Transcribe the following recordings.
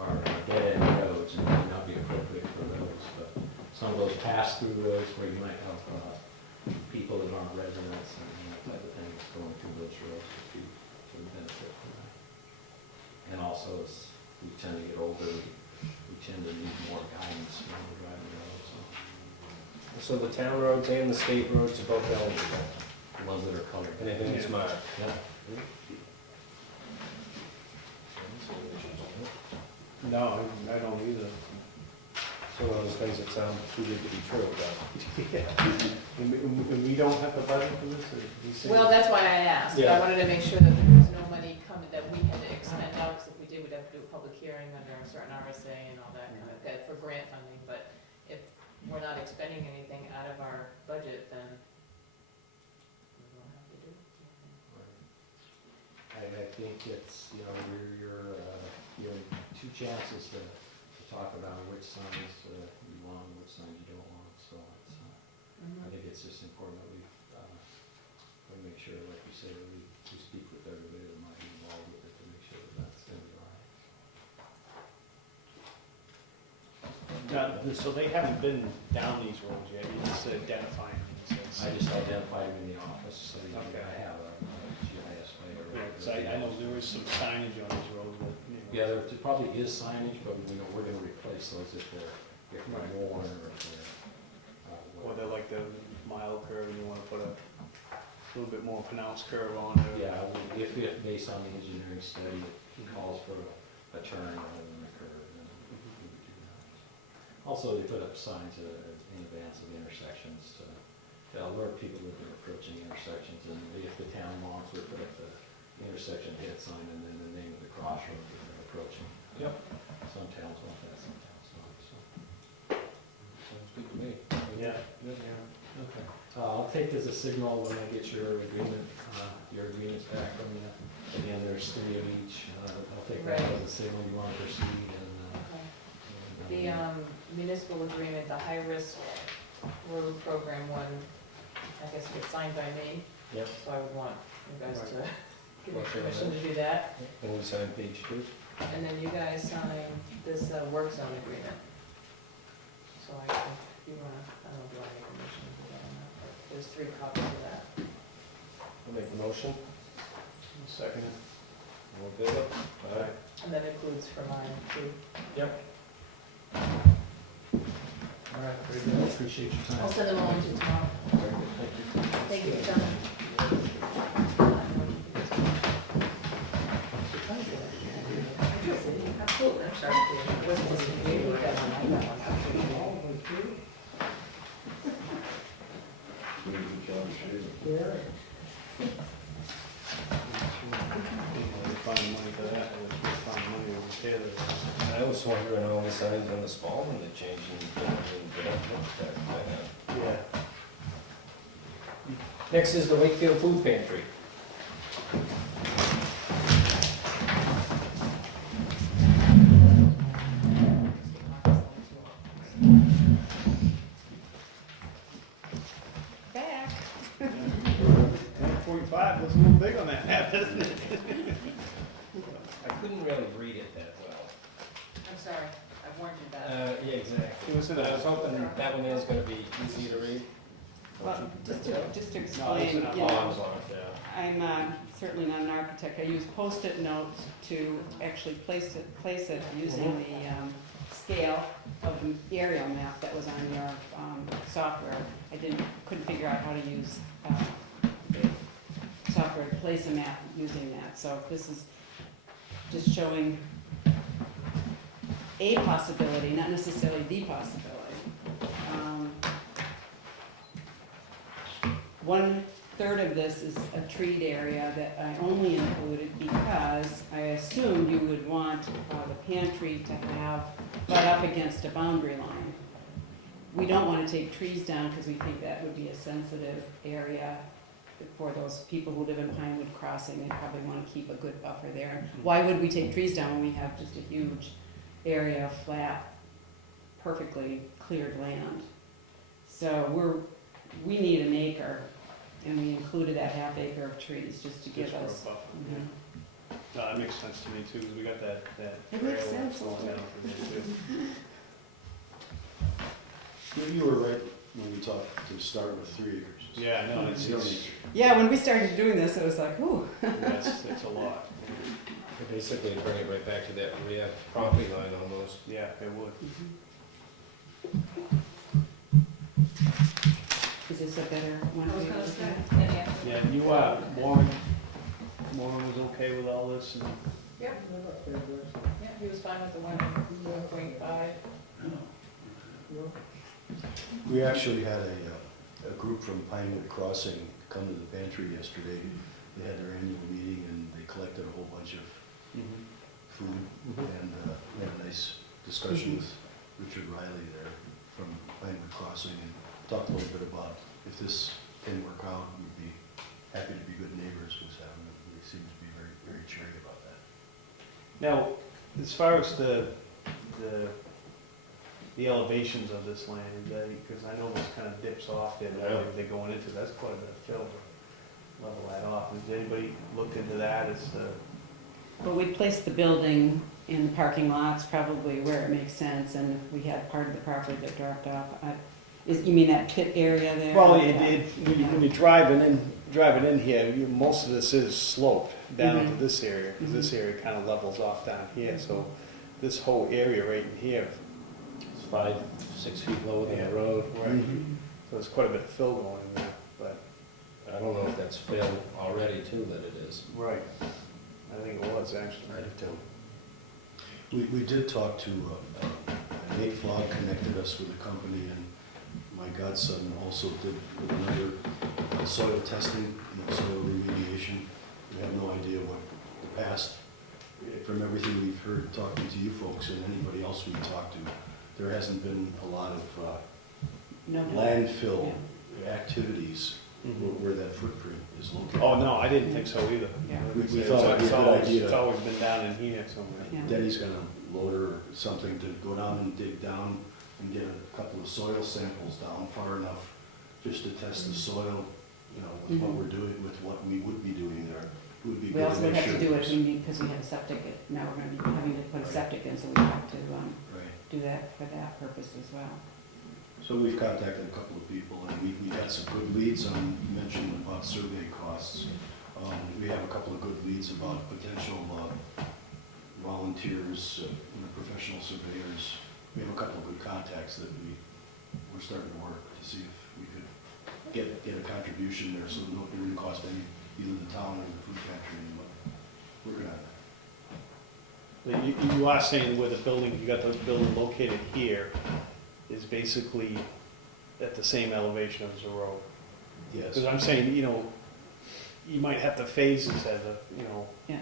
are dead end roads and may not be appropriate for those, but some of those pass-through roads where you might have people that aren't residents and that type of thing going through those roads would benefit from that. And also, as we tend to get older, we tend to need more guidance when we're driving roads. So the town roads and the state roads are both eligible. The ones that are colored. Anything that's marked. Yeah. No, I don't either. It's one of those things that sound too good to be true, but. And we don't have the budget for this, or you say? Well, that's why I asked. Yeah. I wanted to make sure that there was no money coming, that we had to expend out, because if we did, we'd have to do a public hearing under a certain RSA and all that kind of, that for grant funding, but if we're not expending anything out of our budget, then we don't have to do it. I think it's, you know, you're two chances to talk about which signs you want and which signs you don't want, so it's, I think it's just important that we make sure, like you say, that we speak with everybody that might be involved with it to make sure that that's going to be right. So they haven't been down these roads yet, you just identifying these I just identified them in the office, so you know, Okay. I have a GIS layer. as, I know there is some signage on these roads, but, you know. Yeah, there probably is signage, but you know, we're going to replace those if they're Right. worn or if they're. Or they're like the mile curve, and you wanna put a little bit more pronounced curve on it. Yeah, if based on the engineering study, it calls for a turn rather than a curve, then we would do that. Also, they put up signs in advance of intersections to alert people that they're approaching intersections, and if the town wants, we put up the intersection hit sign and then the name of the crossroad that they're approaching. Yep. Some towns want that, some towns don't, so. Sounds good to me. Yeah. Okay. I'll take this as a signal when I get your agreement, your agreements back from you. Again, there's 3 of each. I'll take that Right. as a signal you want to proceed and. Okay. The municipal agreement, the high-risk road program one, I guess gets signed by me, Yep. so I would want you guys to give me Motion on permission that. to do that. And we sign page 2. And then you guys sign this work zone agreement. So I think if you wanna, I don't know, do I make a motion to do that or not, but there's 3 copies of that. I'll make the motion. Second. All in favor? Aye. And that includes for mine too. Yep. All right, very good. I appreciate your I'll time. send them along to you tomorrow. Very good, thank you. Thank you for coming. Absolutely, I'm sorry. It wasn't just you, you got one, I got one. We find money for that, and we find money to repair this. I was wondering all the signs on the small one that changed and didn't look that way. Yeah. Next is the Wakefield Food Pantry. Back. 45 looks a little big on that map, doesn't it? I couldn't really read it that well. I'm sorry, I warned you that. Yeah, exactly. It was in But I a- was hoping that one is gonna be easy to read. Well, just to No, it's explain, in you a Oh, I know, was on it, yeah. I'm certainly not an architect. I use Post-it notes to actually place it using the scale of the aerial map that was on your software. I couldn't figure out how to use the software to place a map using that. So this is just showing a possibility, not necessarily the possibility. 1/3 of this is a treed area that I only included because I assumed you would want the pantry to have butt up against a boundary line. We don't want to take trees down because we think that would be a sensitive area for those people who live in Pinewood Crossing. They probably want to keep a good buffer there. Why would we take trees down when we have just a huge area of flat, perfectly cleared land? So we need an acre, and we included that 1/2 acre of trees just to give Just for a us. buffer. Mhm. No, that makes sense to me too, because we got that It makes trail sense. going down through there too. You were right when we talked to start with 3 acres. Yeah, I know, it's, Yeah, when we started doing this, it was like, ooh. it's a lot. Basically bring it right back to that rear property line almost. Yeah, it would. Is this a better one? I was for you gonna to say, look any after- Yeah, and you, Warren was okay with all this and? Yeah, he was fine with the 1.5. We actually had a group from Pinewood Crossing come to the pantry yesterday. They had their annual meeting and they collected a whole bunch of food. And we had a nice discussion with Richard Riley there from Pinewood Crossing and talked a little bit about if this can work out, we'd be happy to be good neighbors with them. And they seem to be very, very cheery about that. Now, as far as the elevations of this land, because I know this kind of dips off there, Yeah. they're going into, that's quite a bit of fill to level that off. Has anybody looked into that as the, Well, we'd place the building in parking lots probably where it makes sense, and if we had part of the property that dropped off, you mean that pit area there? well, Yeah. when you're driving in here, most of this is sloped down to this area, because this area kind of levels off down here, so this whole area right in here, It's 5, 6 feet lower than the road. so there's quite a bit of fill going in there, but. I don't know if that's filled already too, that it is. Right. I think it was actually. We did talk to, Nate Flog connected us with a company, and my godson also did another soil testing, soil remediation. We have no idea what the past, from everything we've heard talking to you folks and anybody else we've talked to, there hasn't been a lot of No, no. landfill activities where that footprint is located. Oh, no, I didn't think so either. Yeah. We thought it'd be a good idea. It's always been down in here somewhere. Yeah. Denny's got a loader or something to go down and dig down and get a couple of soil samples down far enough just to test the soil, with what we're doing, with what we would be doing there. It would be We good also to make have sure. to do it, because we have septic, now we're gonna be having to put a septic in, so we have to Right. do that for that purpose as well. So we've contacted a couple of people and we had some good leads on, you mentioned about survey costs. We have a couple of good leads about potential volunteers, professional surveyors. We have a couple of good contacts that we're starting to work to see if we could get a contribution there so it wouldn't cost either the town or the food pantry any money. Working on that. You are saying where the building, you got the building located here, is basically at the same elevation as the road. Yes. Because I'm saying, you might have to phase this as Yeah.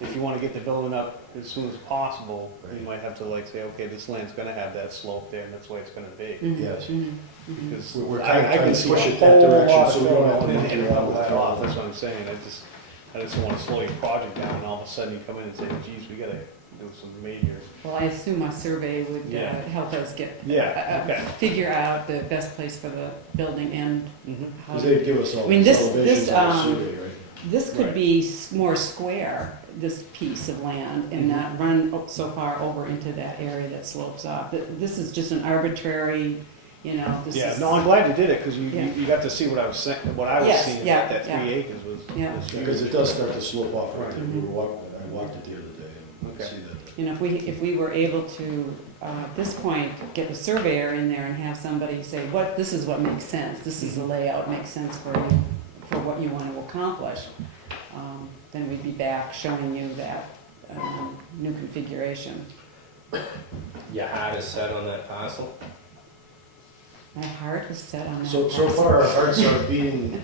if you want to get the building up as soon as possible, you Right. might have to say, okay, this land's gonna have that slope there, and that's the way it's gonna be. Yes. Because We're I kind of can trying to see push a it that whole direction lot so of we don't have to going in monkey and around level with that that. off, that's what I'm saying, I just don't want to slow your project down, and all of a sudden you come in and say, geez, we gotta do some major. Well, I assume a survey would Yeah. Help us get, Yeah, okay. figure out the best place for the building and how. Because they'd give us all I mean, these this- elevations this, on the survey, right? This could Right. be more square, this piece of land, and not run so far over into that area that slopes off. This is just an arbitrary, this Yeah, is. no, I'm glad you did it, because Yeah. you got to see what I was saying, what I was Yes, seeing, yeah, that yeah. 3 acres was. Yeah. was huge. Because it does start to slope off right there. Mhm. I walked it the other day and Okay. see that. If we were able to, at this point, get a surveyor in there and have somebody say, this is what makes sense, this is the layout, makes sense for you, for what you want to accomplish, then we'd be back showing you that, new configuration. Your heart is set on that parcel? My heart is set on that. So far, our hearts are beating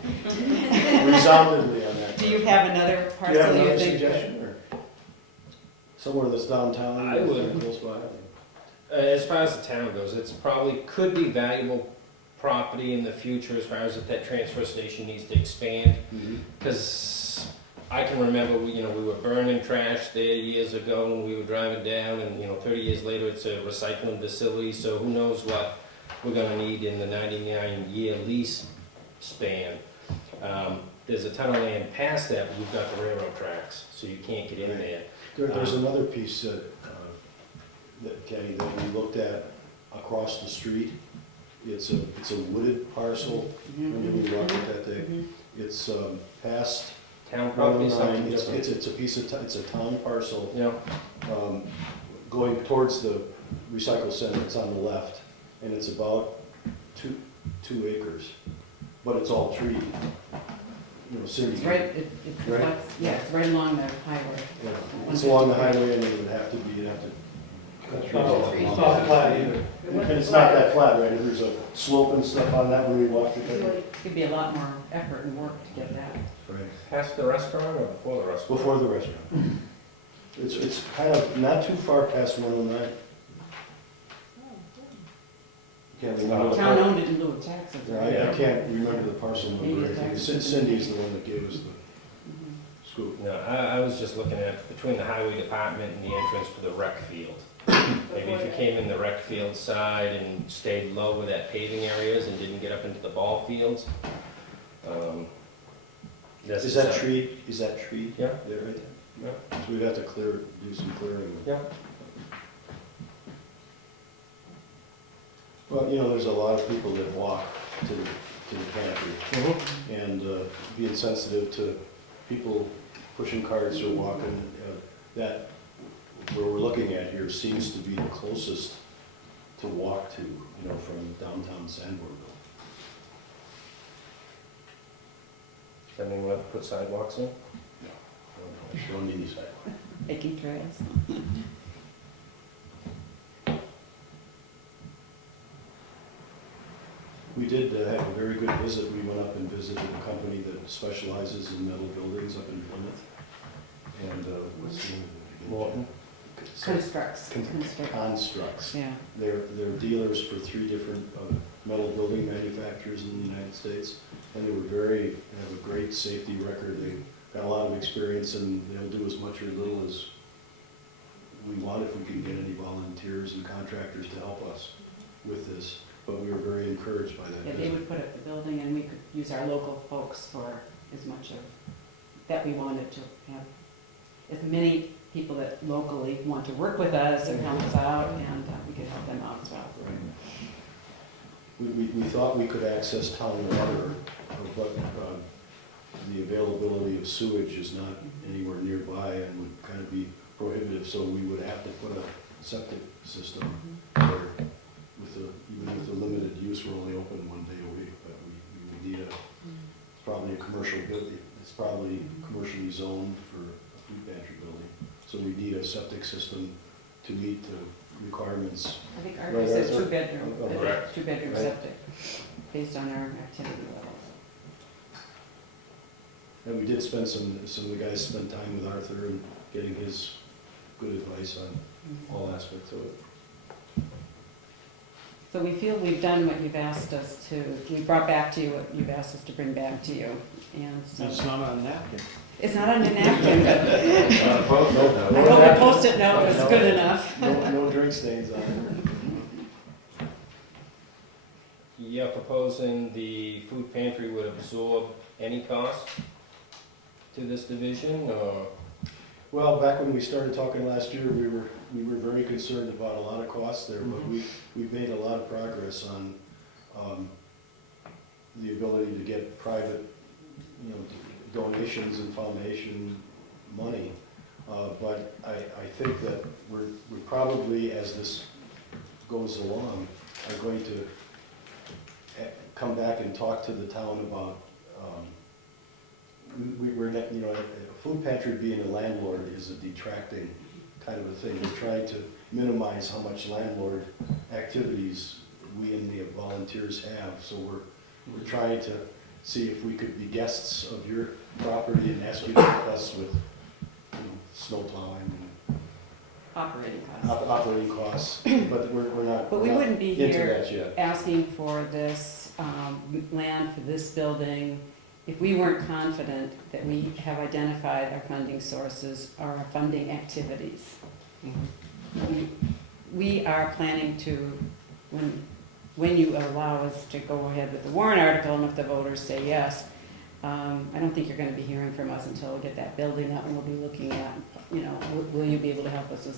resoundingly on that. Do you have another Do you have parcel you another think? suggestion, or somewhere that's downtown? I would. Close by? As far as the town goes, it's probably, could be valuable property in the future as far as if that transfer station needs to expand. Because I can remember, we were burning trash there years ago when we were driving down, and 30 years later, it's a recycling facility, so who knows what we're gonna need in the 99-year lease span. there's a ton of land past that, but we've got the railroad tracks, so you can't get in there. There's another piece that Kenny, that we looked at across the street. It's a wooded parcel, when we walked it that day. Mhm. It's past Town property, 109, something it's different. a piece of, it's a town parcel, Yeah, going towards the recycle center, it's on the left, and it's about 2 acres, but it's all treed. You know, Cindy. It's right, it Right. reflects, yeah, it's right along the highway. Yeah, it's along the highway, and it would have to be, you'd have to cut trees off. It's not flat either. And it's not that flat, right, there's a slope and stuff on that when we walked it. Could be a lot more effort and work to get that. Right, past the restaurant or before the restaurant? before the restaurant. It's kind of not too far past 109. Can't remember the Town par- owned it in lieu of taxes. Yeah, right? I can't remember the parcel number, Maybe I think it's Cindy's the one that gave us the Mhm. scoop. No, I was just looking at between the highway department and the entrance for the rec field. Maybe if you came in the rec field side and stayed low where that paving area is and didn't get up into the ball fields. That's Is just that a- tree, is that tree? Yeah. There, right there? Yeah. So we'd have to do some clearing. Yeah. Well, you know, there's a lot of people that walk to the pantry, Mhm. and being sensitive to people pushing carts or walking, that, where we're looking at here seems to be the closest to walk to, you know, from downtown Sanbornville. I mean, we'll have to put sidewalks in. Don't need any sidewalk. Making trails. We did have a very good visit. We went up and visited a company that specializes in metal buildings up in Plymouth. And what's the name of it again? Morton. Constructs. Constructs. Yeah. They're dealers for 3 different metal building manufacturers in the United States. And they have a great safety record. They've got a lot of experience, and they'll do as much or little as we want if we can get any volunteers and contractors to help us with this. But we were very encouraged by that Yeah, they visit. would put up the building and we could use our local folks for as much of, that we wanted to have. As many people that locally want to work with us and help us out, and we could help them out as well. Right. We thought we could access town water, but the availability of sewage is not anywhere nearby and would kind of be prohibitive, so we would have to put a septic system there. Even with the limited use, we're only open 1 day a week, but we need it's probably a commercial building, it's probably commercially zoned for a food pantry building. So we need a septic system to meet the requirements. I think Right, ours says that's right. 2-bedroom, Oh, I think correct. 2-bedroom Right. septic, based on our activity levels. And we did spend some of the guys spent time with Arthur and getting his good advice on all aspects of it. So we feel we've done what you've asked us to, we brought back to you what you've asked us to bring back to you, and so. It's not on a napkin. It's not on the napkin, but I No, hope the Post-it note was good enough. no drink stains on it. You're proposing the food pantry would absorb any cost to this division, or? Well, back when we started talking last year, we were very concerned about a lot of costs there, but we've made a lot of progress on the ability to get private, you know, donations and foundation money. But I think that we're probably, as this goes along, are going to come back and talk to the town about, we're not, you know, a food pantry being a landlord is a detracting kind of a thing. We're trying to minimize how much landlord activities we and the volunteers have. So we're trying to see if we could be guests of your property and ask you to help us with, you know, snow plowing and Operating costs. operating costs, but we're not. But we we're not wouldn't be into here that yet. asking for this land for this building if we weren't confident that we have identified our funding sources or our funding activities. We are planning to, when you allow us to go ahead with the warrant article and if the voters say yes, I don't think you're gonna be hearing from us until we get that building up, and we'll be looking at, will you be able to help us with